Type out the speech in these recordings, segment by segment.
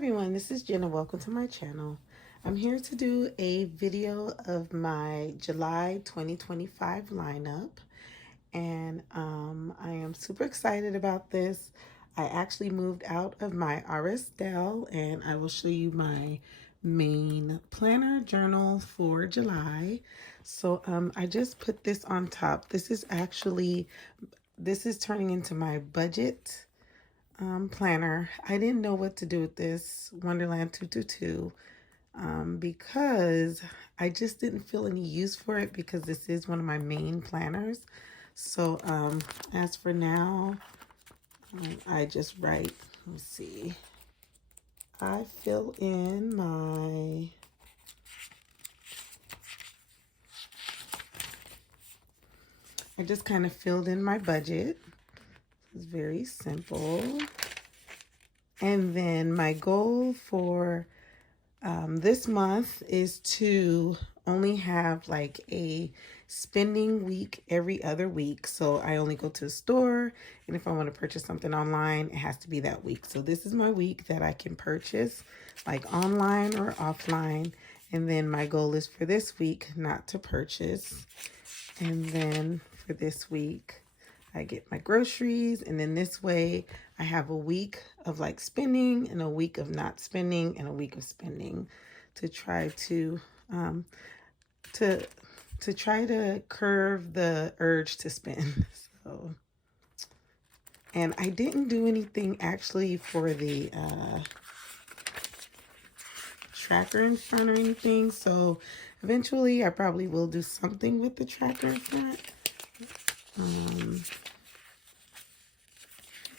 everyone, this is Jenna. Welcome to my channel. I'm here to do a video of my July 2025 lineup, and I am super excited about this. I actually moved out of my Aristel, and I will show you my main planner journal for July. So I just put this on top. This is turning into my budget planner. I didn't know what to do with this Wonderland 222 because I just didn't feel any use for it because this is one of my main planners. So as for now, I just write, let's see, I fill in I just kind of filled in my budget. It's very simple. And then my goal for this month is to only have like a spending week every other week. So I only go to the store, and if I want to purchase something online, it has to be that week. So this is my week that I can purchase like online or offline. And then my goal is for this week not to purchase. And then for this week, I get my groceries, and then this way I have a week of like spending and a week of not spending and a week of spending to try to try to curb the urge to spend. So, and I didn't do anything actually for the tracker in front or anything. So eventually I probably will do something with the tracker in front.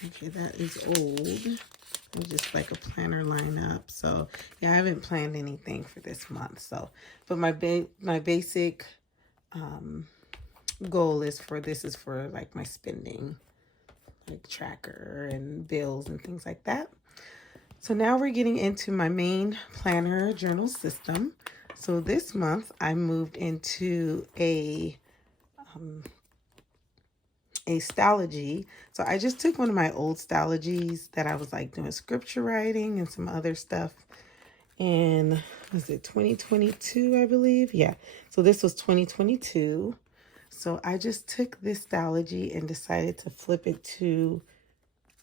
Okay, that is old. It's just like a planner lineup. So yeah, I haven't planned anything for this month. So, but my basic goal is for like my spending, like tracker and bills and things like that. So now we're getting into my main planner journal system. So this month I moved into a Stalogy. So I just took one of my old Stalogies that I was like doing scripture writing and some other stuff. And was it 2022, I believe? Yeah. So this was 2022. So I just took this Stalogy and decided to flip it to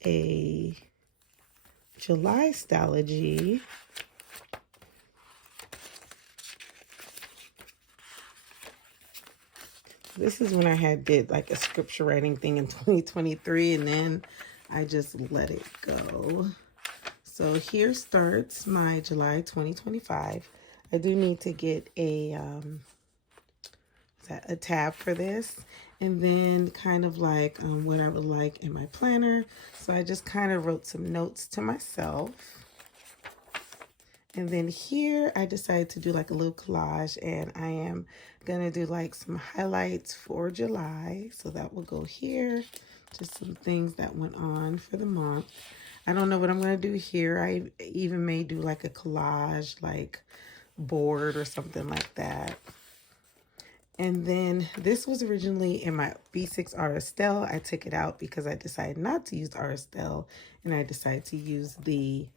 a July Stalogy. This is when I did like a scripture writing thing in 2023, and then I just let it go. So here starts my July 2025. I do need to get a tab for this, and then kind of like what I would like in my planner. So I just kind of wrote some notes to myself. And then here I decided to do like a little collage, and I am going to do like some highlights for July. So that will go here. Just some things that went on for the month. I don't know what I'm going to do here. I even may do like a collage, like board or something like that. And then this was originally in my B6 Aristel. I took it out because I decided not to use Aristel, and I decided to use the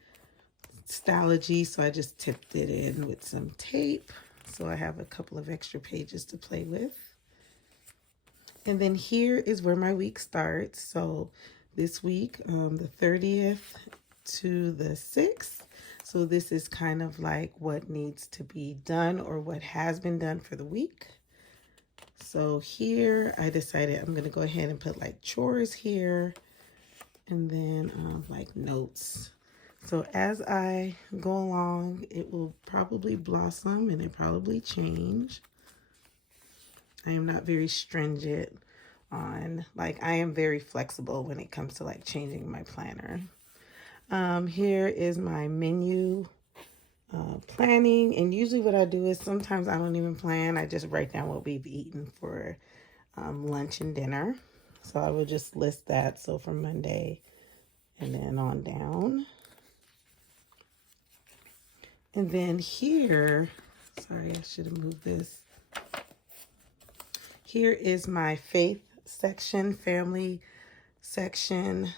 Stalogy, so I just tipped it in with some tape, so I have a couple of extra pages to play with. And then here is where my week starts. So this week, the 30th to the 6th. So this is kind of like what needs to be done or what has been done for the week. So here I decided I'm going to go ahead and put like chores here, and then like notes. So as I go along, it will probably blossom and it probably change. I am not very stringent on, like, I am very flexible when it comes to like changing my planner. Here is my menu planning, and usually what I do is sometimes I don't even plan. I just write down what we've eaten for lunch and dinner. So I will just list that. So from Monday and then on down. And then here, sorry, I should have moved this. Here is my faith section, family section.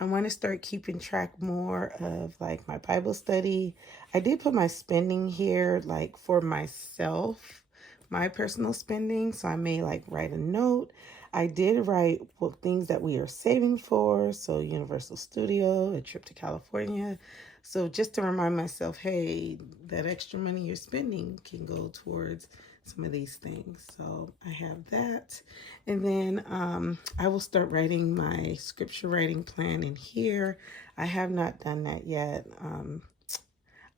I want to start keeping track more of like my Bible study. I did put my spending here like for myself, my personal spending. So I may like write a note. I did write things that we are saving for. So Universal Studio, a trip to California. So just to remind myself, hey, that extra money you're spending can go towards some of these things. So I have that. And then I will start writing my scripture writing plan in here. I have not done that yet.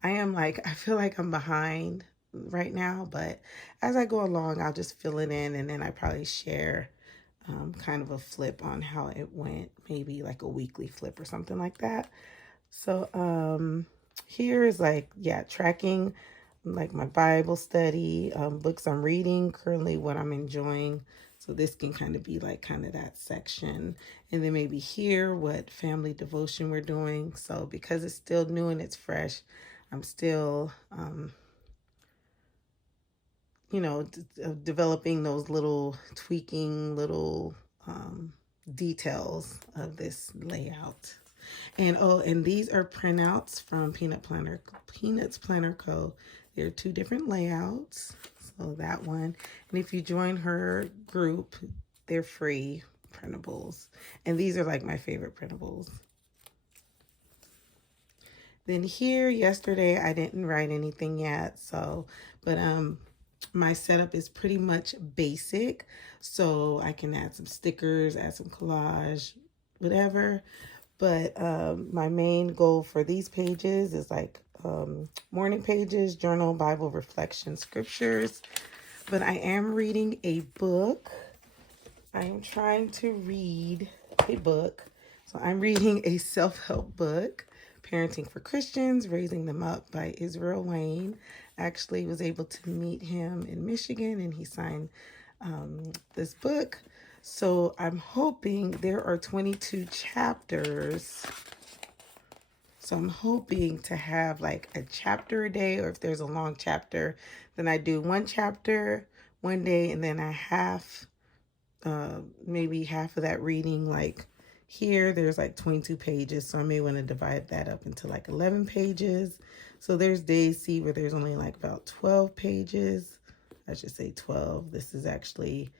I feel like I'm behind right now, but as I go along, I'll just fill it in, and then I probably share kind of a flip on how it went, maybe like a weekly flip or something like that. So here is like, yeah, tracking like my Bible study, books I'm reading, currently what I'm enjoying. So this can kind of be like kind of that section. And then maybe here what family devotion we're doing. So because it's still new and it's fresh, I'm still, developing those little tweaking little details of this layout. And oh, and these are printouts from Peanuts Planner Co. There are two different layouts. So that one. And if you join her group, they're free printables. And these are like my favorite printables. Then here yesterday I didn't write anything yet. But my setup is pretty much basic. So I can add some stickers, add some collage, whatever. But my main goal for these pages is like morning pages, journal, Bible reflection, scriptures. But I am reading a book. I am trying to read a book. So I'm reading a self-help book, Parenting for Christians, Raising Them Up by Israel Wayne. I actually was able to meet him in Michigan, and he signed this book. So I'm hoping there are 22 chapters. So I'm hoping to have like a chapter a day, or if there's a long chapter, then I do one chapter one day, and then maybe half of that reading. Like here, there's like 22 pages. So I may want to divide that up into like 11 pages. So there's days, see, where there's only like about 12 pages. I should say 12. This is actually,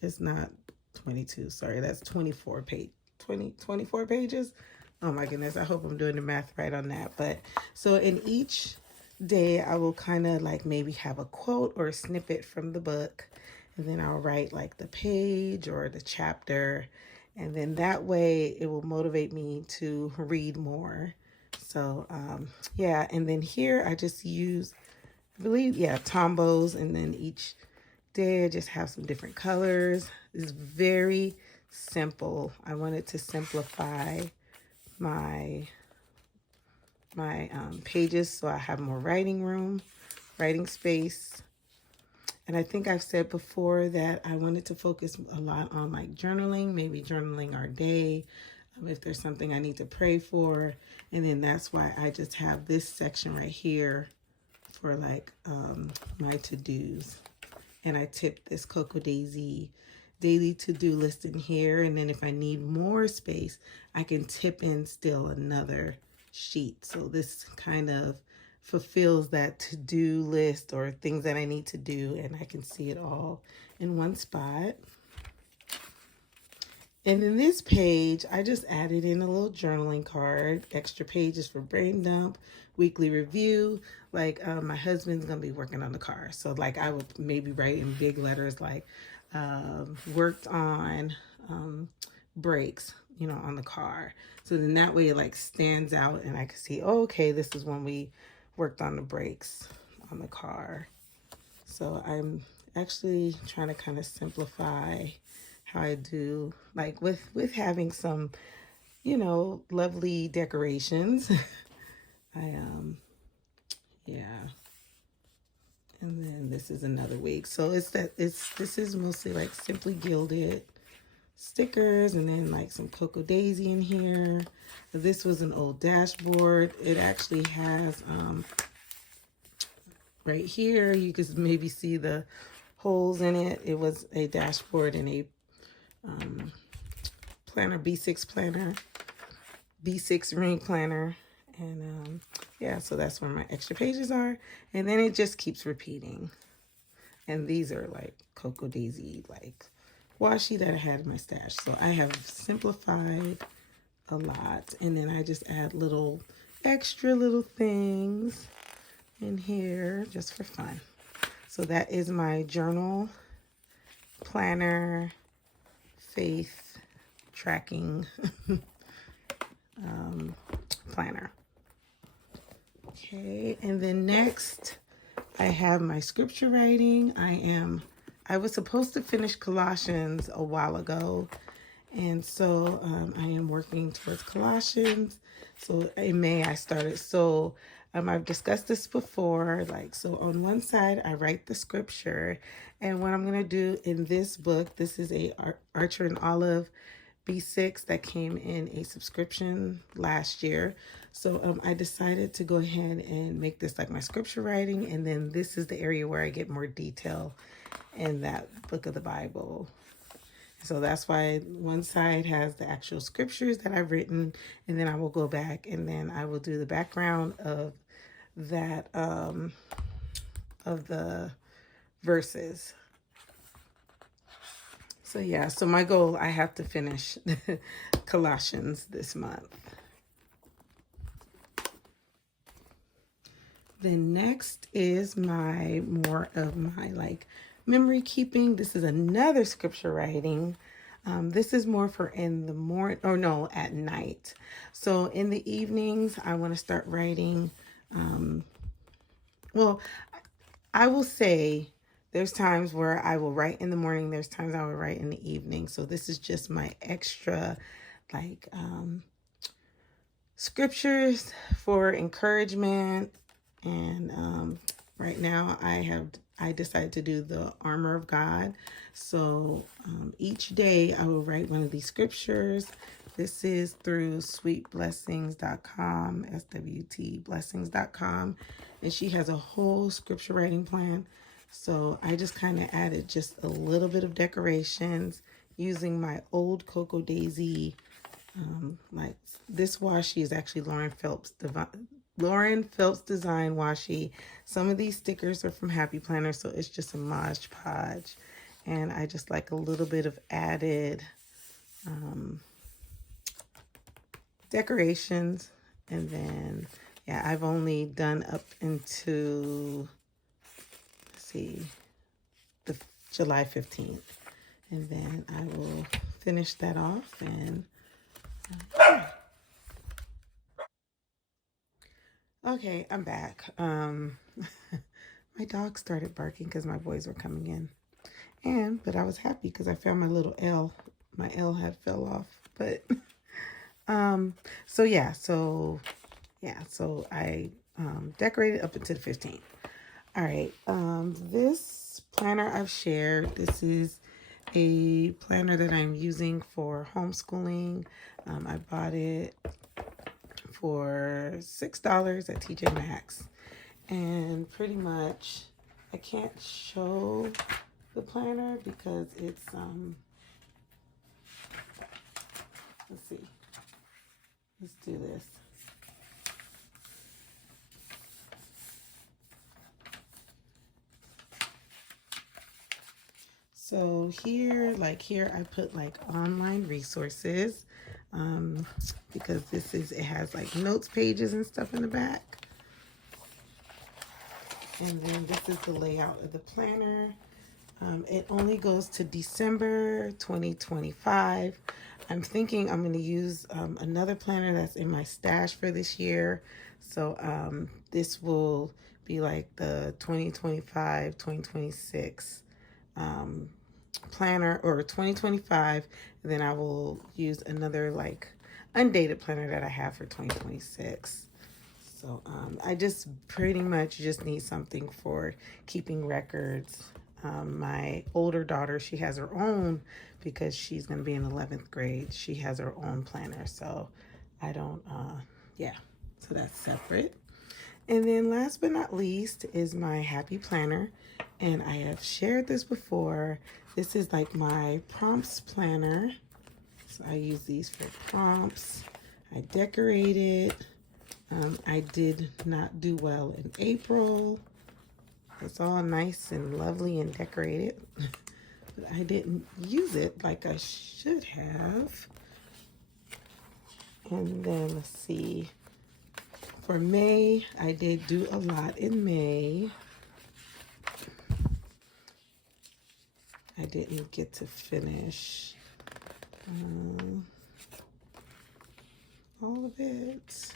it's not 22, sorry, that's 24 pages. Oh my goodness, I hope I'm doing the math right on that. But so in each day I will kind of like maybe have a quote or a snippet from the book, and then I'll write like the page or the chapter, and then that way it will motivate me to read more. So yeah, and then here I just use, I believe, yeah, Tombows, and then each day I just have some different colors. It's very simple. I wanted to simplify my pages so I have more writing room, writing space. And I think I've said before that I wanted to focus a lot on like journaling, maybe journaling our day, if there's something I need to pray for. And then that's why I just have this section right here for like my to-dos. And I tipped this Cocoa Daisy daily to-do list in here. And then if I need more space, I can tip in still another sheet. So this kind of fulfills that to-do list or things that I need to do, and I can see it all in one spot. And in this page, I just added in a little journaling card, extra pages for brain dump, weekly review. Like my husband's gonna be working on the car, so like I would maybe write in big letters like worked on brakes, on the car. So then that way it like stands out, and I can see, oh, okay, this is when we worked on the brakes on the car. So I'm actually trying to kind of simplify how I do, like with having some, lovely decorations. Yeah. And then this is another week. So this is mostly like Simply Gilded stickers, and then like some Cocoa Daisy in here. This was an old dashboard. It actually has, right here, you can maybe see the holes in it. It was a dashboard in a planner, B6 planner, B6 ring planner. And yeah, so that's where my extra pages are. And then it just keeps repeating. And these are like Cocoa Daisy, like washi that I had in my stash. So I have simplified a lot. And then I just add little extra little things in here just for fun. So that is my journal planner faith tracking planner. Okay, and then next I have my scripture writing. I was supposed to finish Colossians a while ago, and so I am working towards Colossians. So in May I started. So I've discussed this before. Like, so on one side I write the scripture, and what I'm gonna do in this book, this is a Archer and Olive B6 that came in a subscription last year. So I decided to go ahead and make this like my scripture writing, and then this is the area where I get more detail in that book of the Bible. So that's why one side has the actual scriptures that I've written, and then I will go back and then I will do the background of that, of the verses. So yeah, so my goal, I have to finish Colossians this month. Then next is more of my like memory keeping. This is another scripture writing. This is more for in the morning, or no, at night. So in the evenings, I want to start writing. Well, I will say there's times where I will write in the morning. There's times I will write in the evening. So this is just my extra like scriptures for encouragement. And right now I decided to do the armor of God. So each day I will write one of these scriptures. This is through sweetblessings.com, swtblessings.com. And she has a whole scripture writing plan. So I just kind of added just a little bit of decorations using my old Cocoa Daisy. Like this washi is actually Lauren Phelps design washi. Some of these stickers are from Happy Planner, so it's just a Mod Podge. And I just like a little bit of added decorations. And then, yeah, I've only done up into, let's see, the July 15th. And then I will finish that off and okay, I'm back. My dog started barking because my boys were coming in. But I was happy because I found my little L. My L had fell off. But so I decorated up until the 15th. All right. This planner I've shared. This is a planner that I'm using for homeschooling. I bought it for $6 at TJ Maxx. And pretty much I can't show the planner because it's let's see. Let's do this. So here I put like online resources because it has like notes pages and stuff in the back. And then this is the layout of the planner. It only goes to December 2025. I'm thinking I'm going to use another planner that's in my stash for this year. So this will be like the 2025-2026 planner, or 2025. And then I will use another like undated planner that I have for 2026. So I just pretty much just need something for keeping records. My older daughter, she has her own because she's going to be in 11th grade. She has her own planner. So I don't, so that's separate. And then last but not least is my Happy Planner. And I have shared this before. This is like my prompts planner. So I use these for prompts. I decorated. I did not do well in April. It's all nice and lovely and decorated. But I didn't use it like I should have. And then let's see. For May, I did do a lot in May. I didn't get to finish all of it.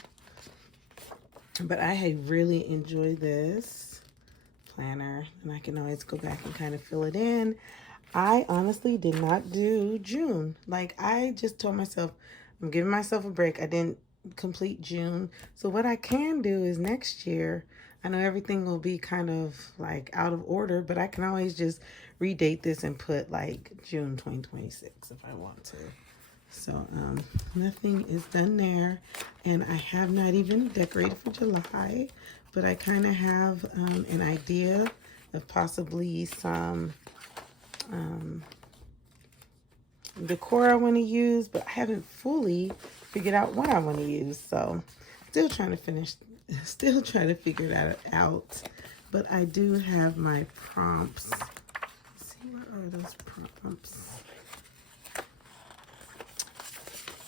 But I had really enjoyed this planner, and I can always go back and kind of fill it in. I honestly did not do June. Like, I just told myself, I'm giving myself a break. I didn't complete June. So what I can do is next year, I know everything will be kind of like out of order, but I can always just redate this and put like June 2026 if I want to. So nothing is done there, and I have not even decorated for July, but I kind of have an idea of possibly some decor I want to use, but I haven't fully figured out what I want to use. So still trying to figure that out. But I do have my prompts. Let's see, what are those prompts?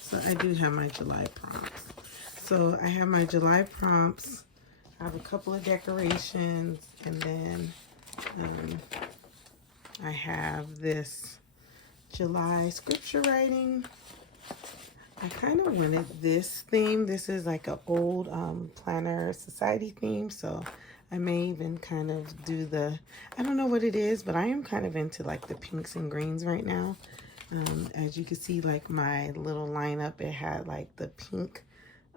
So I do have my July prompts. So I have my July prompts. I have a couple of decorations, and then I have this July scripture writing. I kind of wanted this theme. This is like an old planner society theme, so I may even kind of do I don't know what it is, but I am kind of into like the pinks and greens right now. As you can see, like my little lineup, it had like the pink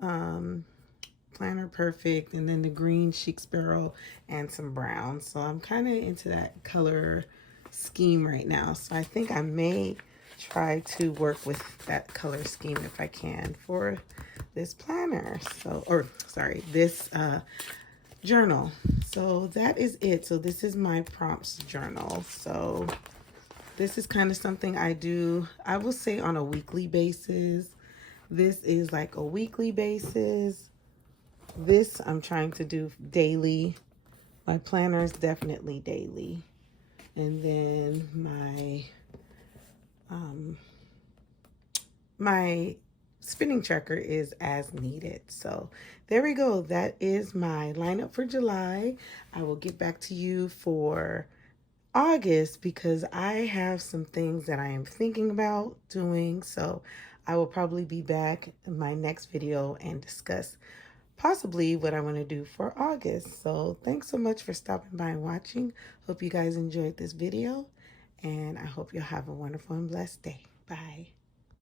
Planner Perfect, and then the green Chic Sparrow, and some brown. So I'm kind of into that color scheme right now. So I think I may try to work with that color scheme if I can for this planner. So, or sorry, this journal. So that is it. So this is my prompts journal. So this is kind of something I do, I will say, on a weekly basis. This is like a weekly basis. This I'm trying to do daily. My planner is definitely daily. And then my spinning tracker is as needed. So there we go. That is my lineup for July. I will get back to you for August because I have some things that I am thinking about doing. So I will probably be back in my next video and discuss possibly what I want to do for August. So thanks so much for stopping by and watching. Hope you guys enjoyed this video, and I hope you'll have a wonderful and blessed day. Bye.